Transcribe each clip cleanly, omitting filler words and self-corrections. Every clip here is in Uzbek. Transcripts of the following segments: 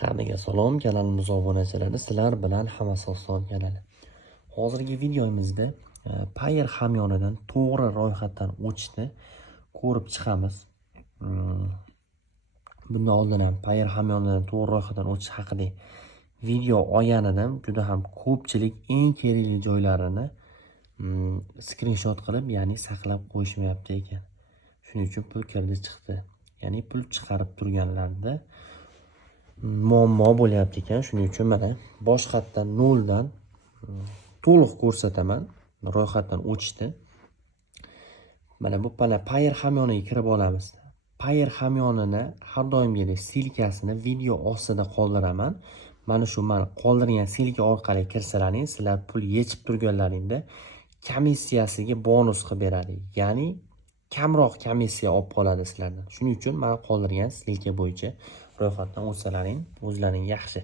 Hammaga salom, kanalimiz obunachilari, sizlar bilan Hammasi oson kanali. Hozirgi videomizda Payer hamyonidan to'g'ri ro'yxatdan o'tishni ko'rib chiqamiz. Bundan oldin ham Payer hamyonidan to'g'ri ro'yxatdan o'tish haqida video olgan edim. Juda ham ko'pchilik eng kerakli joylarini skrinshot qilib, ya'ni saqlab qo'yishmayapti ekan. Shuning uchun pul kirdi chiqdi. Ya'ni pul chiqarib turganlarda muammo bo'lyapti ekan. Shuning uchun mana boshqatdan noldan to'liq ko'rsataman ro'yxatdan o'tishdi. Mana bu Payer hamyoniga kirib olamiz. Payer hamyonini har doimgidek silkasini video ostida qoldiraman. Mana shu men qoldirgan silka orqali kirsalaring, sizlar pul yechib turganlaringda komissiyasiga bonus qilib beradi. Ya'ni kamroq komissiya olib qoladi sizlardan. Shuning uchun men qoldirgan silka bo'yicha ro'yxatdan o'tsalaring o'zlaring yaxshi.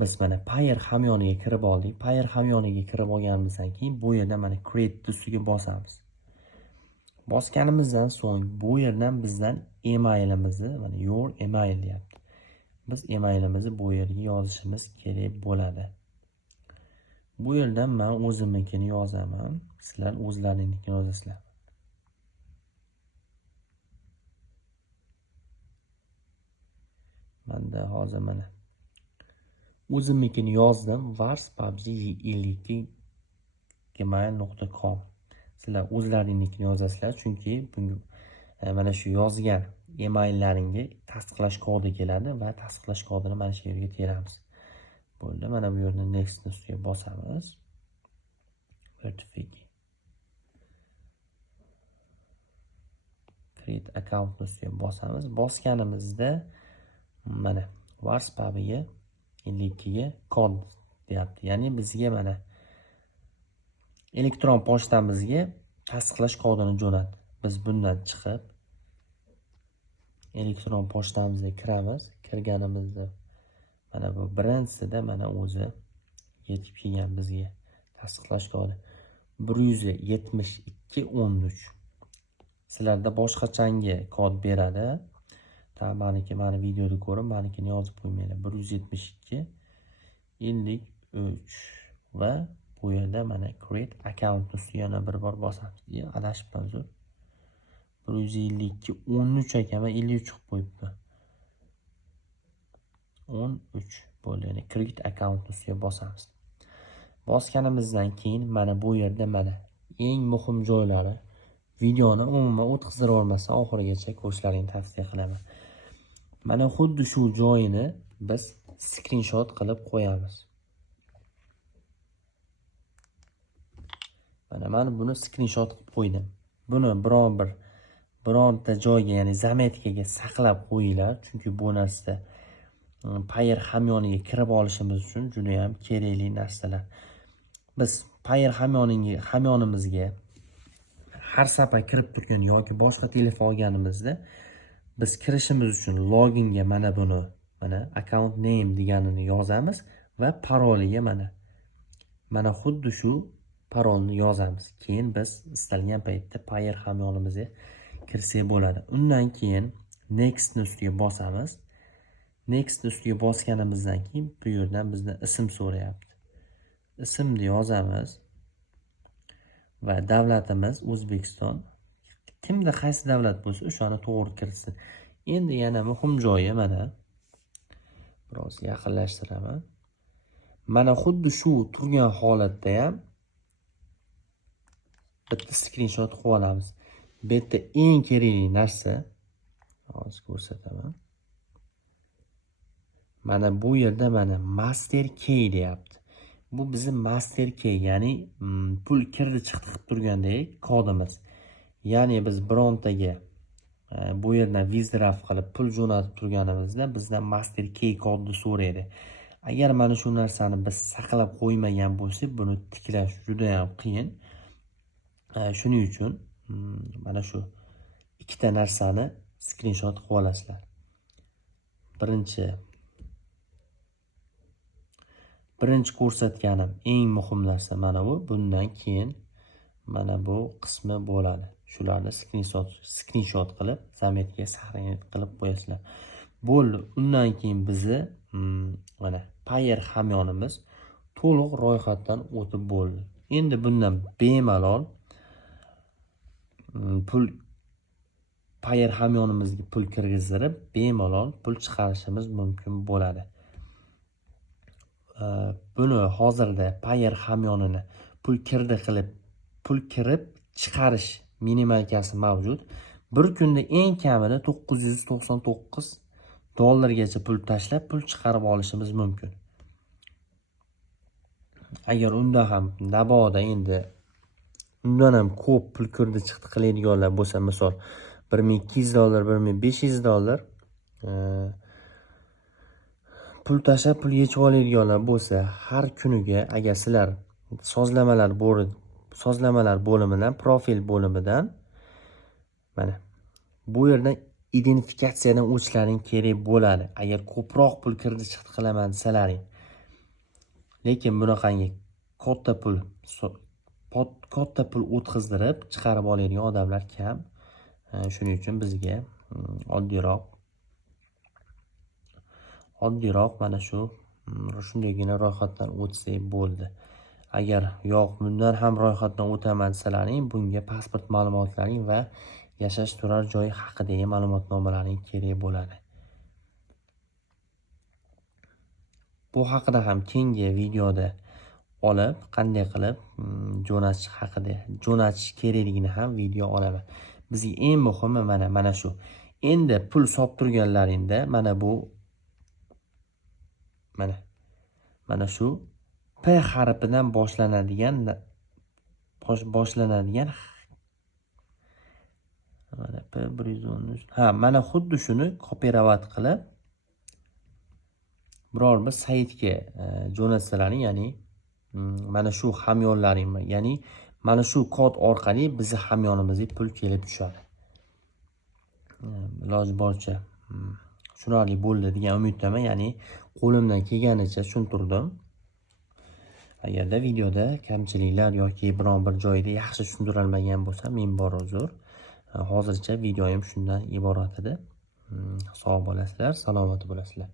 Biz mana Payer hamyoniga kirib oldik. Payer hamyoniga kirib olganimizdan keyin bu yerda mana create tusiga bosamiz. Bosganimizdan so'ng bu yerdan bizdan emailimizni, mana your email deyapti. Biz emailimizni bu yerga yozishimiz kerak bo'ladi. Bu yerdan men o'zimnikini yozaman. Sizlar o'zlaringnikini yozasizlar. Menda hozir mana o'zimnikini yozdim. varspubg@gmail.com. Sizlar o'zlaringnikini yozasizlar, chunki mana shu yozgan emaillaringga tasdiqlash kodi keladi va tasdiqlash kodini mana shu yerga teramiz. Bo'ldi, mana bu yerda next ustiga bosamiz. Create account ustiga bosamiz. Bosganimizda mana varspubg 52 ga kod deyapti. Ya'ni bizga mana elektron pochtamizga tasdiqlash kodini jo'nat. Biz bundan chiqib elektron pochtamizga kiramiz. Kirganimizda mana bu birinchisida mana o'zi yetib kelgan bizga tasdiqlash kodi 17213. Sizlarda boshqachangi kod beradi. Meniki mana videoda ko'rib, menikini yozib qo'ymaylar. 172 53 va bu yerda mana create account ustiga yana bir bor bosamiz. Adashibman zo'r. 152 13 ekan, men 53 qilib qo'yibman. 13 bo'ldi. Ya'ni create account ustiga bosamiz. Bosganimizdan keyin mana bu yerda mana eng muhim joylari videoni umuman o'tkazib olmasdan oxirigacha ko'rishlaringni tavsiya qilaman. Mana xuddi shu joyini biz skrinshot qilib qo'yamiz. Mana men buni skrinshot qilib qo'ydim. Buni bironta joyga, ya'ni zametkaga saqlab qo'yinglar, chunki bu narsa Payer hamyoniga kirib olishimiz uchun juda ham kerakli narsalar. Biz Payer hamyonimizga har safar kirib turgan yoki boshqa telefon olganimizda biz kirishimiz uchun loginga mana buni, mana account name deganini yozamiz va paroliga mana xuddi shu parolni yozamiz. Keyin biz istalgan paytda Payer hamyonimizga kirsak bo'ladi. Undan keyin next ustiga bosamiz. Next ustiga bosganimizdan keyin bu yerdan bizdan ism so'rayapti. Ismni yozamiz va davlatimiz O'zbekiston. Kimda qaysi davlat bo'lsa, o'shani to'g'ri kiritsin. Endi yana muhim joyi mana biroz yaqinlashtiraman. Mana xuddi shu turgan holatda ham bitta skrinshot qilib olamiz. Bu yerda eng kerakli narsa hozir ko'rsataman. Mana bu yerda mana master key deyapti. Bu bizim master key, ya'ni pul kirdi chiqdi qilib turgandek kodimiz. Ya'ni biz birontaga bu yerdan withdraw qilib pul jo'natib turganimizda bizdan master key kodni so'raydi. Agar mana shu narsani biz saqlab qo'ymagan bo'lsak, buni tiklash juda ham qiyin. Shuning uchun mana shu ikkita narsani skrinshot qilib olasizlar. Birinchi ko'rsatganim eng muhim narsa mana bu. Bundan keyin mana bu qismi bo'ladi. Shularni skrinshot qilib zametga saqlanib qilib qo'yasizlar. Bo'ldi. Undan keyin bizni mana Payer hamyonimiz to'liq ro'yxatdan o'tib bo'ldi. Endi bundan bemalol pul Payer hamyonimizga pul kirgizdirib, bemalol pul chiqarishimiz mumkin bo'ladi. Buni hozirda Payer hamyonini pul kirib chiqarish minimalkasi mavjud. Bir kunda eng kamida $999 pul tashlab pul chiqarib olishimiz mumkin. Agar unda ham naboda endi undan ham ko'p pul kirdi chiqdi qiladiganlar bo'lsa, misol $1200, $1500 pul tashlab pul yechib oladiganlar bo'lsa, har kuniga agar sizlar sozlamalar bo'limidan, profil bo'limidan mana bu yerdan identifikatsiyadan o'tishlaring kerak bo'ladi. Agar ko'proq pul kirdi chiqdi qilaman desalaring. Lekin bunaqangi katta pul o'tkazdirib chiqarib oladigan odamlar kam. Shuning uchun bizga oddiyroq mana shundaygina ro'yxatdan o'tsak bo'ldi. Agar yo'q, bundan ham ro'yxatdan o'taman desalaring, bunga pasport ma'lumotlaring va yashash turar joyi haqidagi ma'lumotnomalaring kerak bo'ladi. Bu haqida ham keyingi videoda olib, qanday qilib jo'natish kerakligini ham video olaman. Bizga eng muhimi mana shu. Endi pul solib turganlaringda mana shu P harfidan boshlanadigan mana P113 mana xuddi shuni kopirovat qilib biror bir saytga jo'natsalaring, ya'ni mana shu hamyonlaring, ya'ni mana shu kod orqali bizni hamyonimizga pul kelib tushadi. Iloji boricha tushunarli bo'ldi degan umiddaman, ya'ni qo'limdan kelganicha tushuntirdim. Agarda videoda kamchiliklar yoki biron bir joyda yaxshi tushuntira olmagan bo'lsa, men bor uzr. Hozircha videoyim shundan iborat edi. Sog' bo'lasizlar, salomat bo'lasizlar.